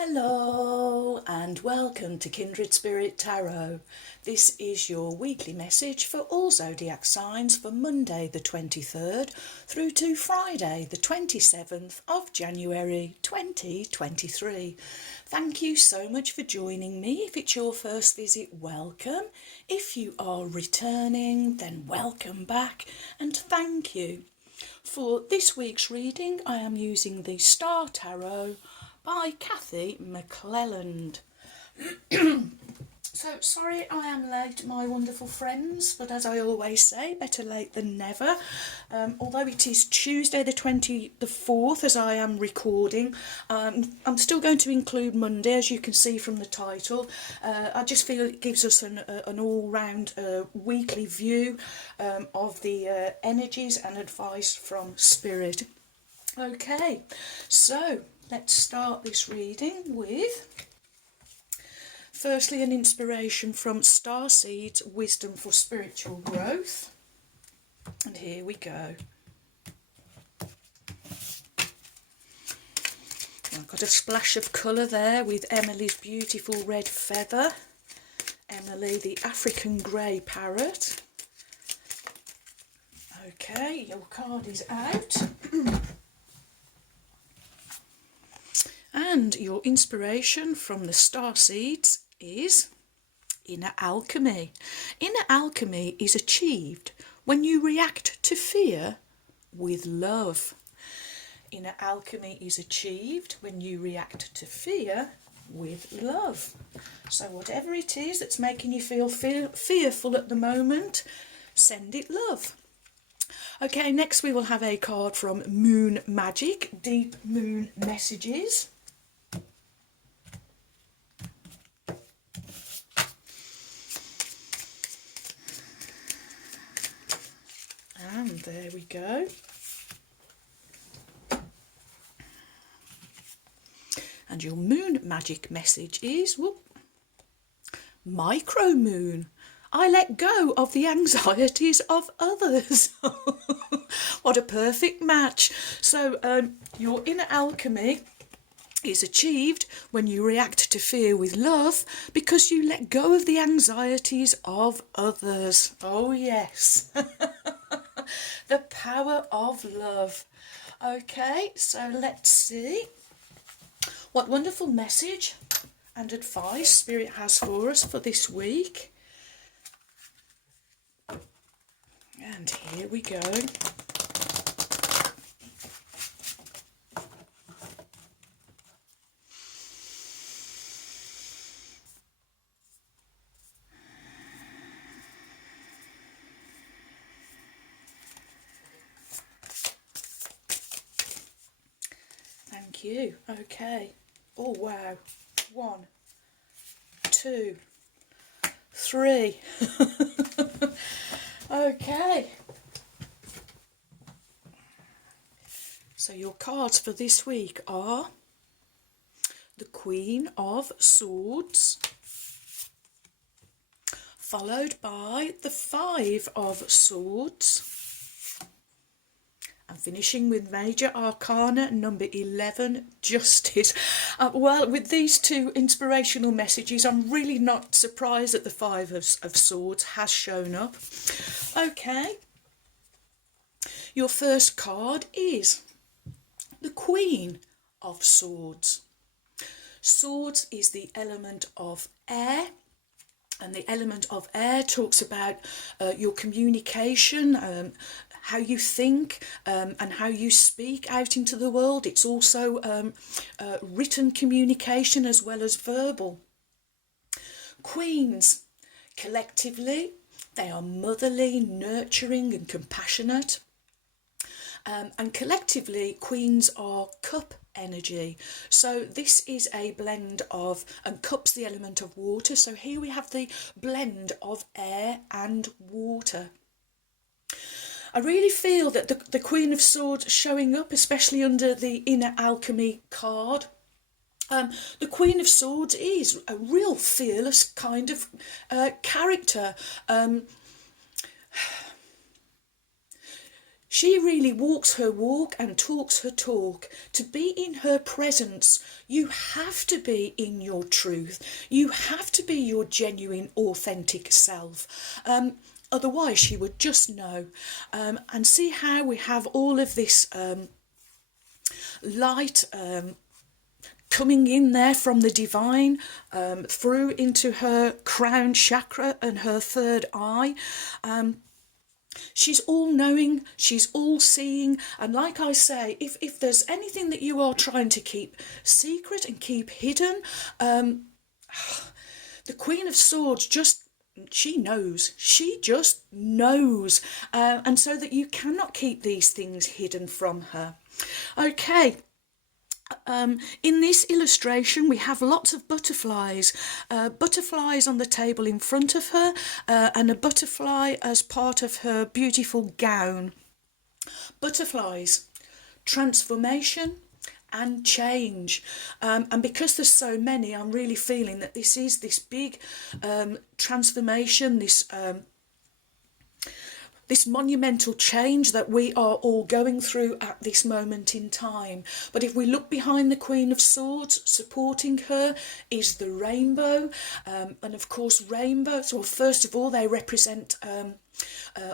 Hello and welcome to Kindred Spirit Tarot. This is your weekly message for all zodiac signs for Monday the 23rd through to Friday the 27th of January 2023. Thank you so much for joining me. If it's your first visit, welcome. If you are returning, then welcome back and thank you. For this week's reading, I am using the Star Tarot by Kathy McClelland. So sorry I am late, my wonderful friends, but as I always say, better late than never. Although it is Tuesday the 24th as I am recording, I'm still going to include Monday, as you can see from the title. I just feel it gives us an all-round weekly view of the energies and advice from Spirit. Okay, so let's start this reading with, firstly, an inspiration from Starseed's Wisdom for Spiritual Growth. And here we go. I've got a splash of colour there with Emily's beautiful red feather. Emily, the African grey parrot. Okay, your card is out. And your inspiration from the Starseeds is Inner Alchemy. Inner alchemy is achieved when you react to fear with love. Inner alchemy is achieved when you react to fear with love. So whatever it is that's making you feel fearful at the moment, send it love. Okay, next we will have a card from Moon Magic, Deep Moon Messages. And there we go. And your Moon Magic message is, Micro Moon. I let go of the anxieties of others. What a perfect match. So your inner alchemy is achieved when you react to fear with love because you let go of the anxieties of others. Oh yes. The power of love. Okay, so let's see what wonderful message and advice Spirit has for us for this week. And here we go. Thank you. Okay. Oh, wow. 1, 2, 3. Okay. So your cards for this week are the Queen of Swords, followed by the 5 of Swords, and finishing with Major Arcana number 11, Justice. Well, with these two inspirational messages, I'm really not surprised that the 5 of Swords has shown up. Okay. Your first card is the Queen of Swords. Swords is the element of air. And the element of air talks about your communication, how you think and how you speak out into the world. It's also written communication as well as verbal. Queens, collectively, they are motherly, nurturing and compassionate. And collectively, queens are cup energy. So this is a blend of, and cup's the element of water, so here we have the blend of air and water. I really feel that the Queen of Swords showing up, especially under the Inner Alchemy card. The Queen of Swords is a real fearless kind of character. She really walks her walk and talks her talk. To be in her presence, you have to be in your truth. You have to be your genuine, authentic self. Otherwise, she would just know. And see how we have all of this light coming in there from the divine through into her crown chakra and her third eye. She's all knowing, she's all seeing, and like I say, if there's anything that you are trying to keep secret and keep hidden, the Queen of Swords she knows, she just knows, and so that you cannot keep these things hidden from her. Okay. In this illustration we have lots of butterflies, butterflies on the table in front of her, and a butterfly as part of her beautiful gown. Butterflies, transformation and change, and because there's so many, I'm really feeling that this is this big transformation, this monumental change that we are all going through at this moment in time. But if we look behind the Queen of Swords, supporting her is the rainbow. And of course, rainbows, well, first of all, they represent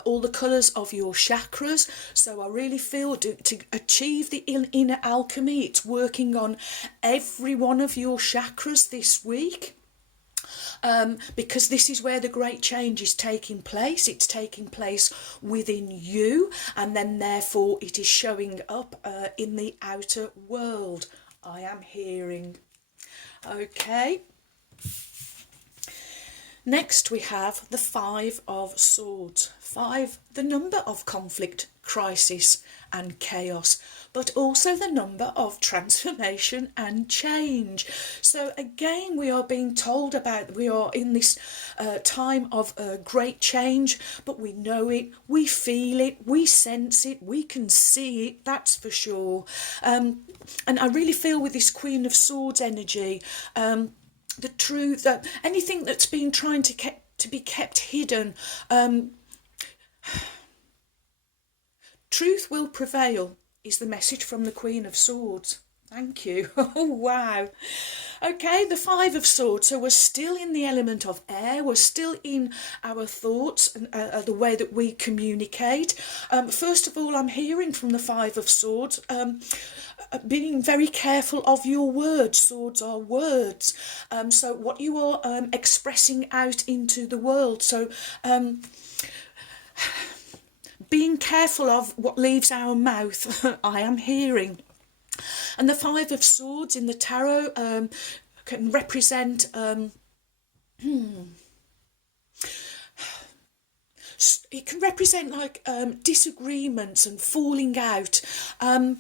all the colours of your chakras. So I really feel to achieve the inner alchemy, it's working on every one of your chakras this week. Because this is where the great change is taking place. It's taking place within you, and then therefore it is showing up in the outer world. I am hearing. Okay. Next we have the Five of Swords. 5, the number of conflict, crisis and chaos, but also the number of transformation and change. So again, we are being told about, we are in this time of great change, but we know it, we feel it, we sense it, we can see it, that's for sure. And I really feel with this Queen of Swords energy, the truth, that anything that's been trying to be kept hidden, truth will prevail, is the message from the Queen of Swords. Thank you. Oh, wow. Okay, the Five of Swords. So we're still in the element of air. We're still in our thoughts and the way that we communicate. First of all, I'm hearing from the Five of Swords, being very careful of your words. Swords are words. So what you are expressing out into the world. So being careful of what leaves our mouth, I am hearing. And the Five of Swords in the tarot can represent it can represent like disagreements and falling out, and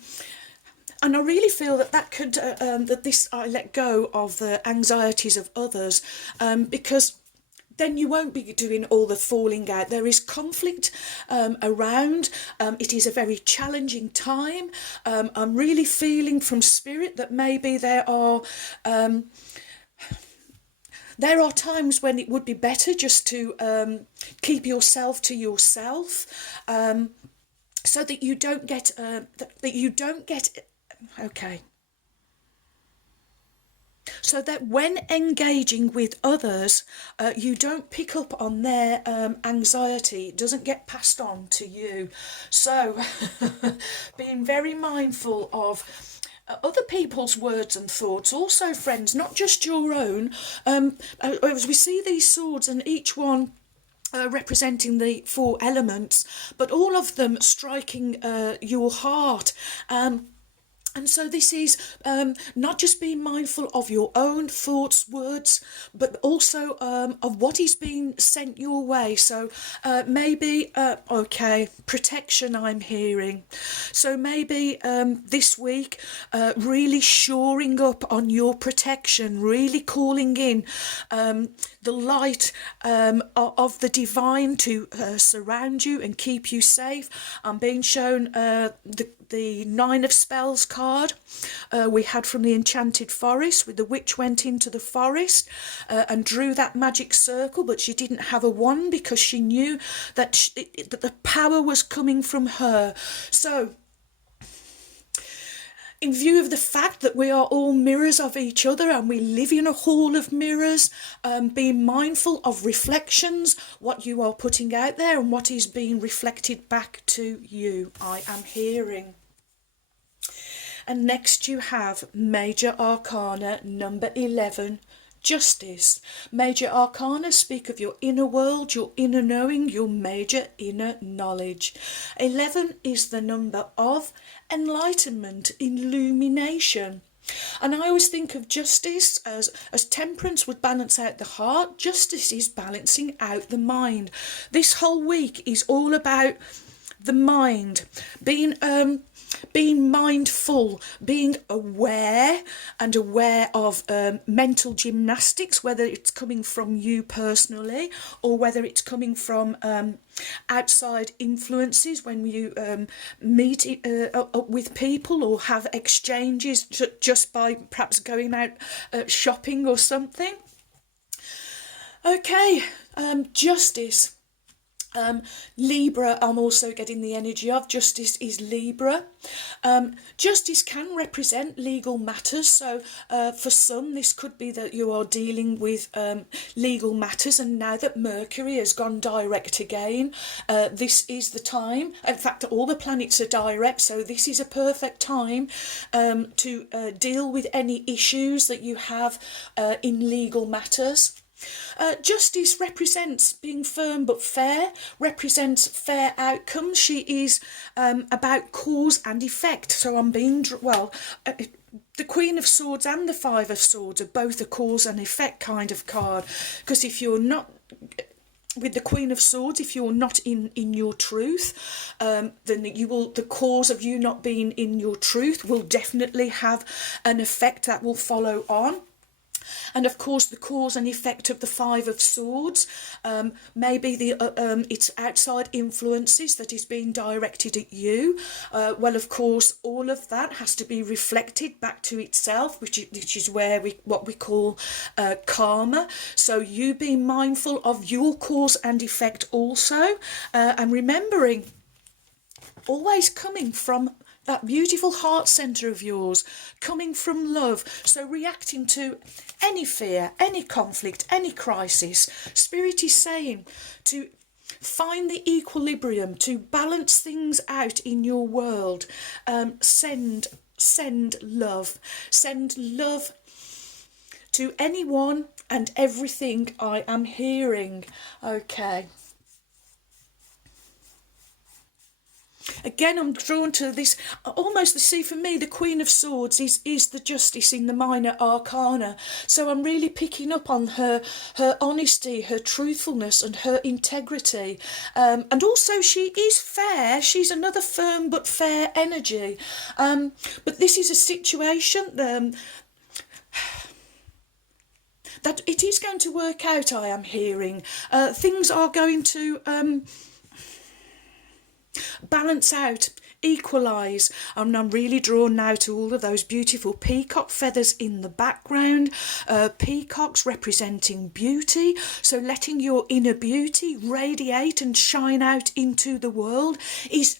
I really feel that could I let go of the anxieties of others, because then you won't be doing all the falling out. There is conflict around. It is a very challenging time. I'm really feeling from Spirit that maybe there are times when it would be better just to keep yourself to yourself, so that you don't get okay. So that when engaging with others, you don't pick up on their anxiety. It doesn't get passed on to you. So being very mindful of other people's words and thoughts, also friends, not just your own. As we see these swords and each one representing the 4 elements, but all of them striking your heart. And so this is not just being mindful of your own thoughts, words, but also of what is being sent your way. So maybe, protection I'm hearing. So maybe this week, really shoring up on your protection, really calling in the light of the divine to surround you and keep you safe. I'm being shown the the Nine of Spells card we had from the Enchanted Forest, with the witch went into the forest and drew that magic circle, but she didn't have a wand because she knew that, that the power was coming from her. So in view of the fact that we are all mirrors of each other and we live in a hall of mirrors, being mindful of reflections, what you are putting out there and what is being reflected back to you, I am hearing. And next you have Major Arcana number 11, Justice. Major Arcana speak of your inner world, your inner knowing, your major inner knowledge. 11 is the number of enlightenment, illumination. And I always think of justice as temperance would balance out the heart, justice is balancing out the mind. This whole week is all about the mind, being mindful, being aware and aware of mental gymnastics, whether it's coming from you personally or whether it's coming from outside influences when you meet with people or have exchanges just by perhaps going out shopping or something. Okay, justice. Libra, I'm also getting the energy of. Justice is Libra. Justice can represent legal matters, so for some this could be that you are dealing with legal matters, and now that Mercury has gone direct again, this is the time. In fact, all the planets are direct, so this is a perfect time to deal with any issues that you have in legal matters. Justice represents being firm but fair, represents fair outcomes. She is about cause and effect. So I'm being, the Queen of Swords and the Five of Swords are both a cause and effect kind of card. Because if you're not, with the Queen of Swords, if you're not in your truth, then the cause of you not being in your truth will definitely have an effect that will follow on. And of course, the cause and effect of the Five of Swords, maybe it's outside influences that is being directed at you. Well, of course, all of that has to be reflected back to itself, which is where what we call karma. So you being mindful of your cause and effect also, and remembering, always coming from that beautiful heart centre of yours, coming from love. So reacting to any fear, any conflict, any crisis, Spirit is saying to find the equilibrium, to balance things out in your world. Send love. Send love to anyone and everything, I am hearing. Okay. Again, I'm drawn to this, almost, see, for me, the Queen of Swords is the Justice in the minor arcana. So I'm really picking up on her honesty, her truthfulness and her integrity. And also she is fair. She's another firm but fair energy. But this is a situation that it is going to work out, I am hearing. Things are going to balance out, equalise, and I'm really drawn now to all of those beautiful peacock feathers in the background. Peacocks representing beauty, so letting your inner beauty radiate and shine out into the world is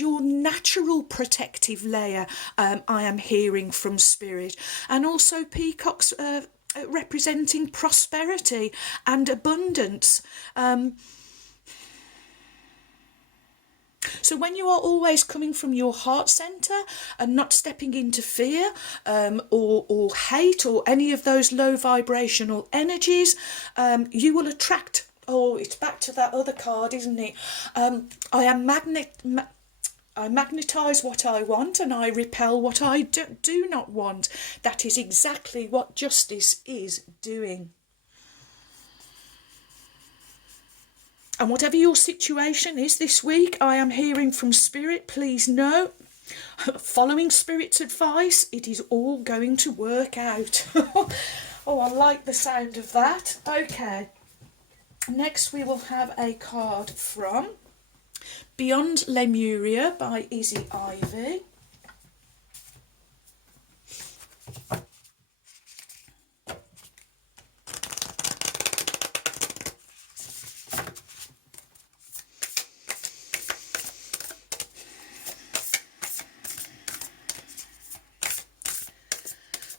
your natural protective layer, I am hearing from Spirit. And also peacocks representing prosperity and abundance. So when you are always coming from your heart centre and not stepping into fear or hate or any of those low vibrational energies, you will attract, it's back to that other card, isn't it? I magnetise what I want and I repel what I do not want. That is exactly what justice is doing. And whatever your situation is this week, I am hearing from Spirit, please know, following Spirit's advice, it is all going to work out. Oh, I like the sound of that. Okay. Next we will have a card from Beyond Lemuria by Izzy Ivy.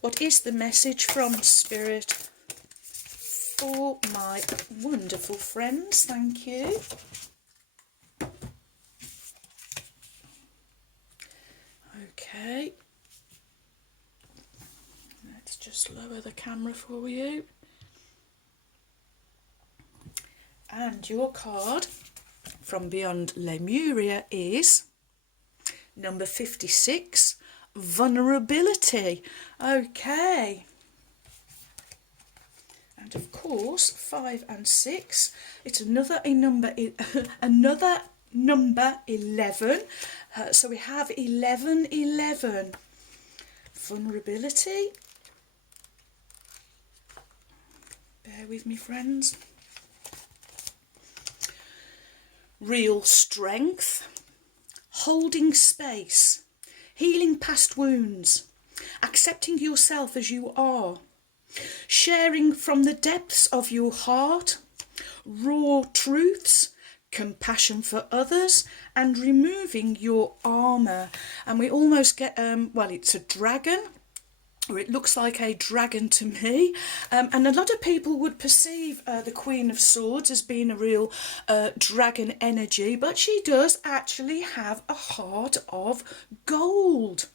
What is the message from Spirit for my wonderful friends? Thank you. Okay. Let's just lower the camera for you. And your card from Beyond Lemuria is number 56. Vulnerability. Okay. And of course 5 and 6, it's another number 11. So we have 11. Vulnerability. Bear with me, friends. Real strength. Holding space. Healing past wounds, accepting yourself as you are, sharing from the depths of your heart, raw truths, compassion for others, and removing your armour. And we almost get, well, it's a dragon, or it looks like a dragon to me, and a lot of people would perceive the Queen of Swords as being a real dragon energy, but she does actually have a heart of gold.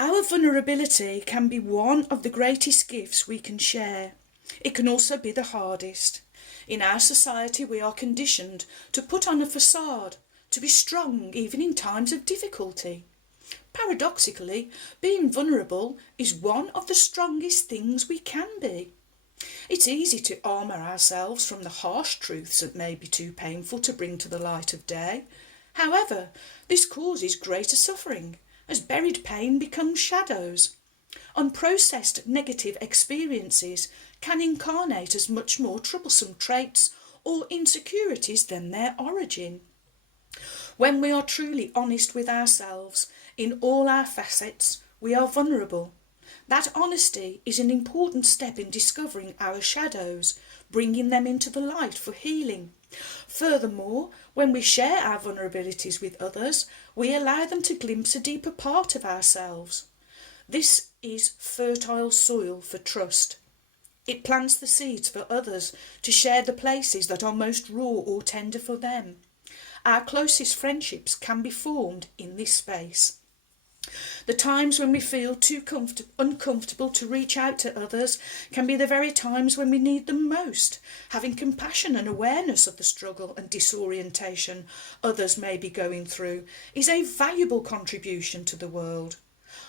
Our vulnerability can be one of the greatest gifts we can share. It can also be the hardest. In our society, we are conditioned to put on a facade, to be strong even in times of difficulty. Paradoxically, being vulnerable is one of the strongest things we can be. It's easy to armour ourselves from the harsh truths that may be too painful to bring to the light of day. However, this causes greater suffering, as buried pain becomes shadows. Unprocessed negative experiences can incarnate as much more troublesome traits or insecurities than their origin. When we are truly honest with ourselves, in all our facets, we are vulnerable. That honesty is an important step in discovering our shadows, bringing them into the light for healing. Furthermore, when we share our vulnerabilities with others, we allow them to glimpse a deeper part of ourselves. This is fertile soil for trust. It plants the seeds for others to share the places that are most raw or tender for them. Our closest friendships can be formed in this space. The times when we feel too uncomfortable to reach out to others can be the very times when we need them most. Having compassion and awareness of the struggle and disorientation others may be going through is a valuable contribution to the world.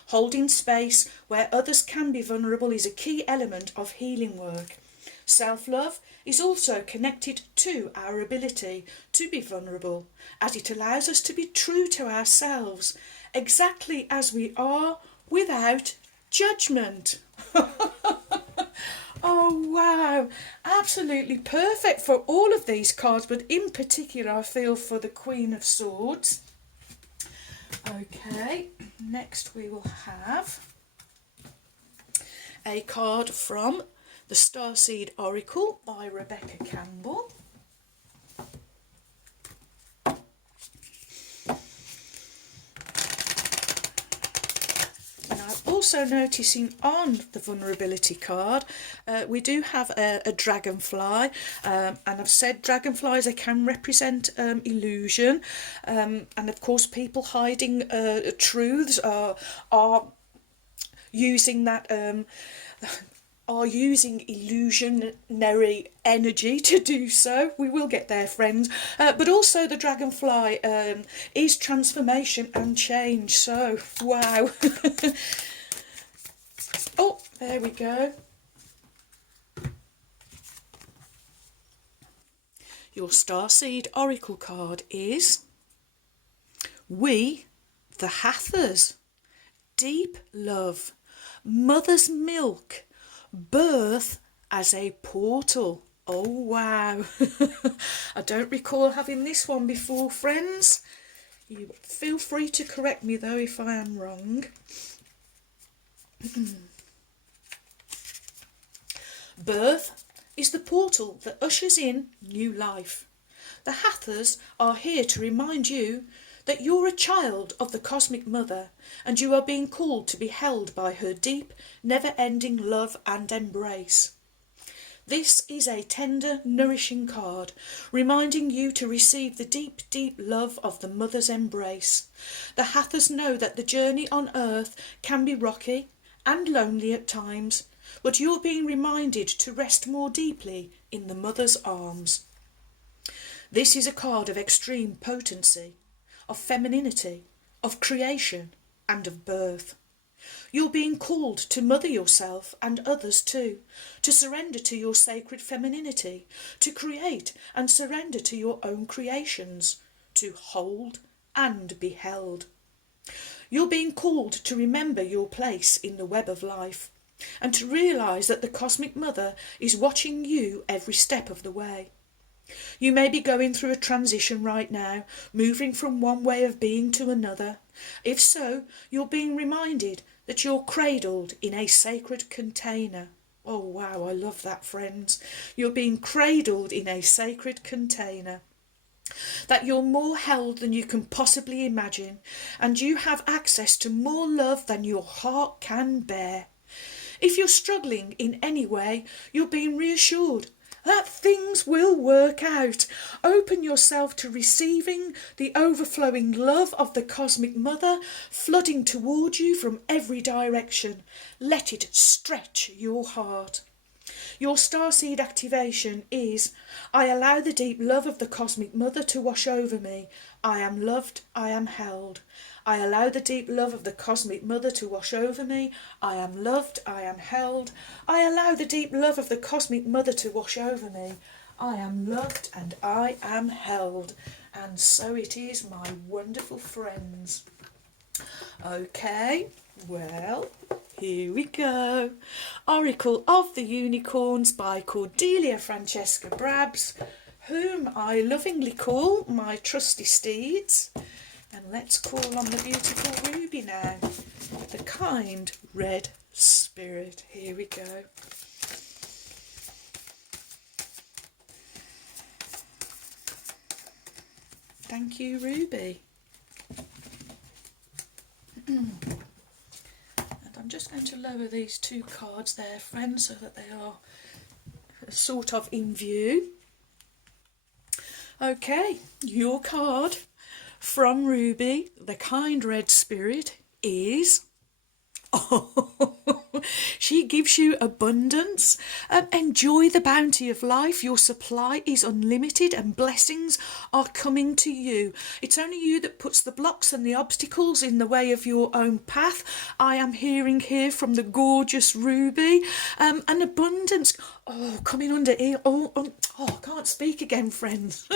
Holding space where others can be vulnerable is a key element of healing work. Self-love is also connected to our ability to be vulnerable, as it allows us to be true to ourselves, exactly as we are, without judgment. Oh wow, absolutely perfect for all of these cards, but in particular I feel for the Queen of Swords. Okay, next we will have a card from the Starseed Oracle by Rebecca Campbell. And I'm also noticing on the vulnerability card, we do have a dragonfly, and I've said dragonflies, they can represent illusion, and of course people hiding truths are using that are using illusionary energy to do so. We will get there, friends. But also the dragonfly is transformation and change. So, wow. Oh, there we go. Your Starseed Oracle card is We, the Hathors. Deep love. Mother's milk. Birth as a portal. Oh, wow. I don't recall having this one before, friends. You feel free to correct me, though, if I am wrong. Birth is the portal that ushers in new life. The Hathors are here to remind you that you're a child of the Cosmic Mother, and you are being called to be held by her deep, never-ending love and embrace. This is a tender, nourishing card, reminding you to receive the deep, deep love of the Mother's embrace. The Hathors know that the journey on Earth can be rocky and lonely at times, but you're being reminded to rest more deeply in the Mother's arms. This is a card of extreme potency, of femininity, of creation, and of birth. You're being called to mother yourself and others too, to surrender to your sacred femininity, to create and surrender to your own creations, to hold and be held. You're being called to remember your place in the web of life, and to realise that the Cosmic Mother is watching you every step of the way. You may be going through a transition right now, moving from one way of being to another. If so, you're being reminded that you're cradled in a sacred container. Oh wow, I love that, friends. You're being cradled in a sacred container. That you're more held than you can possibly imagine, and you have access to more love than your heart can bear. If you're struggling in any way, you're being reassured that things will work out. Open yourself to receiving the overflowing love of the Cosmic Mother flooding toward you from every direction. Let it stretch your heart. Your starseed activation is, I allow the deep love of the Cosmic Mother to wash over me. I am loved, I am held. I allow the deep love of the Cosmic Mother to wash over me. I am loved, I am held. I allow the deep love of the Cosmic Mother to wash over me. I am loved and I am held. And so it is, my wonderful friends. Okay, well, here we go. Oracle of the Unicorns by Cordelia Francesca Brabs, whom I lovingly call my trusty steeds. And let's call on the beautiful Ruby now, the kind red spirit. Here we go. Thank you, Ruby. And I'm just going to lower these two cards there, friends, so that they are sort of in view. Okay, your card from Ruby, the kind red spirit, is... Oh, she gives you abundance. Enjoy the bounty of life. Your supply is unlimited and blessings are coming to you. It's only you that puts the blocks and the obstacles in the way of your own path. I am hearing here from the gorgeous Ruby. An abundance. Oh, coming under here. Oh, I can't speak again, friends.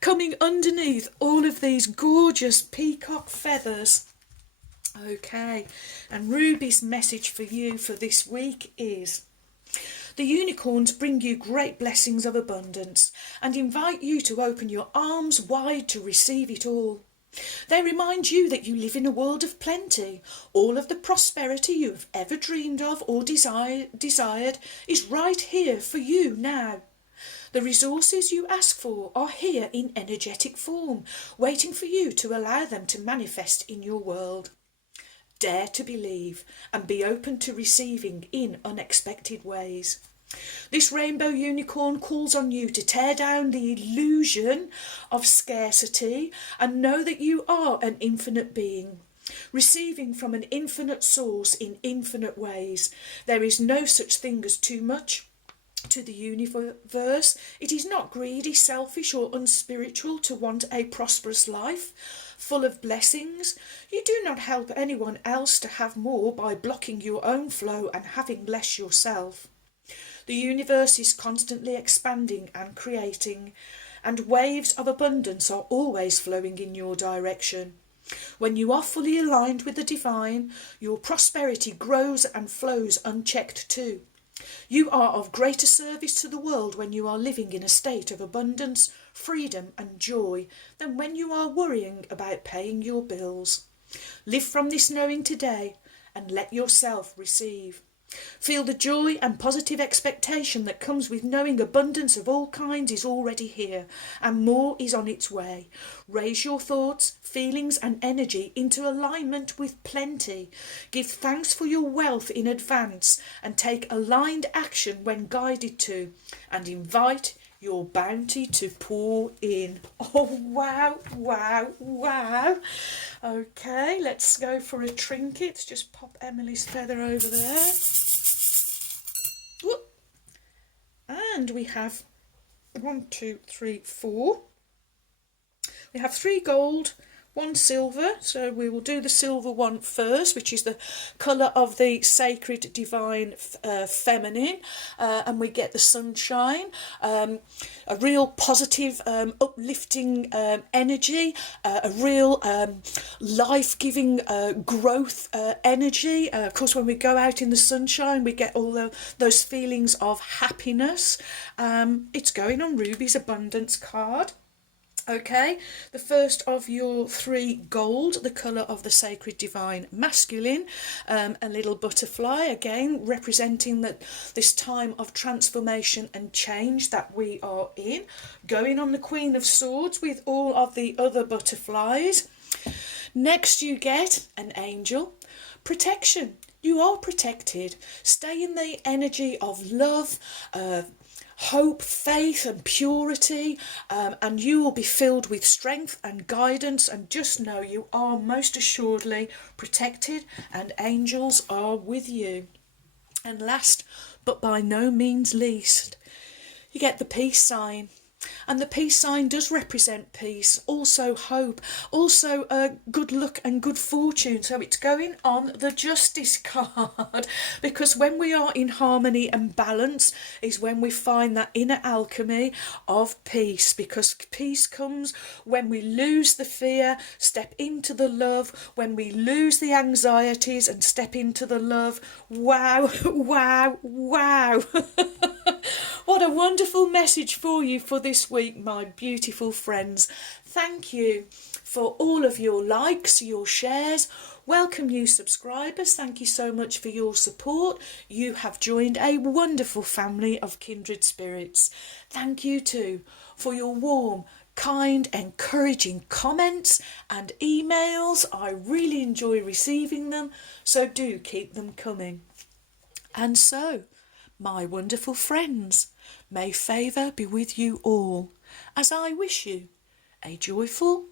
Coming underneath all of these gorgeous peacock feathers. Okay, and Ruby's message for you for this week is: the unicorns bring you great blessings of abundance and invite you to open your arms wide to receive it all. They remind you that you live in a world of plenty. All of the prosperity you have ever dreamed of or desired is right here for you now. The resources you ask for are here in energetic form, waiting for you to allow them to manifest in your world. Dare to believe and be open to receiving in unexpected ways. This rainbow unicorn calls on you to tear down the illusion of scarcity and know that you are an infinite being, receiving from an infinite source in infinite ways. There is no such thing as too much. To the universe, it is not greedy, selfish or unspiritual to want a prosperous life, full of blessings. You do not help anyone else to have more by blocking your own flow and having less yourself. The universe is constantly expanding and creating, and waves of abundance are always flowing in your direction. When you are fully aligned with the divine, your prosperity grows and flows unchecked too. You are of greater service to the world when you are living in a state of abundance, freedom and joy than when you are worrying about paying your bills. Live from this knowing today and let yourself receive. Feel the joy and positive expectation that comes with knowing abundance of all kinds is already here and more is on its way. Raise your thoughts, feelings and energy into alignment with plenty. Give thanks for your wealth in advance and take aligned action when guided to, and invite your bounty to pour in. Oh, wow, wow, wow. Okay, let's go for a trinket. Just pop Emily's feather over there. Whoop. And we have 1, 2, 3, 4. We have 3 gold, 1 silver, so we will do the silver one first, which is the colour of the sacred divine feminine, and we get the sunshine, a real positive uplifting energy, a real life-giving growth energy. Of course, when we go out in the sunshine we get all those feelings of happiness. It's going on Ruby's abundance card. Okay, the first of your 3 gold, the colour of the sacred divine masculine, a little butterfly, again representing that this time of transformation and change that we are in, going on the Queen of Swords with all of the other butterflies. Next you get an angel, protection. You are protected. Stay in the energy of love, hope, faith and purity, and you will be filled with strength and guidance, and just know you are most assuredly protected and angels are with you. And last but by no means least, you get the peace sign. And the peace sign does represent peace, also hope, also good luck and good fortune. So it's going on the justice card, because when we are in harmony and balance is when we find that inner alchemy of peace, because peace comes when we lose the fear, step into the love, when we lose the anxieties and step into the love. Wow, wow, wow. What a wonderful message for you for this week, my beautiful friends. Thank you for all of your likes, your shares. Welcome new subscribers. Thank you so much for your support. You have joined a wonderful family of kindred spirits. Thank you too for your warm, kind, encouraging comments and emails. I really enjoy receiving them, so do keep them coming. And so, my wonderful friends, may favour be with you all, as I wish you a joyful,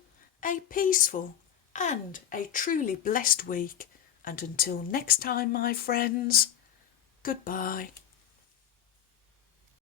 a peaceful and a truly blessed week. And until next time, my friends, goodbye.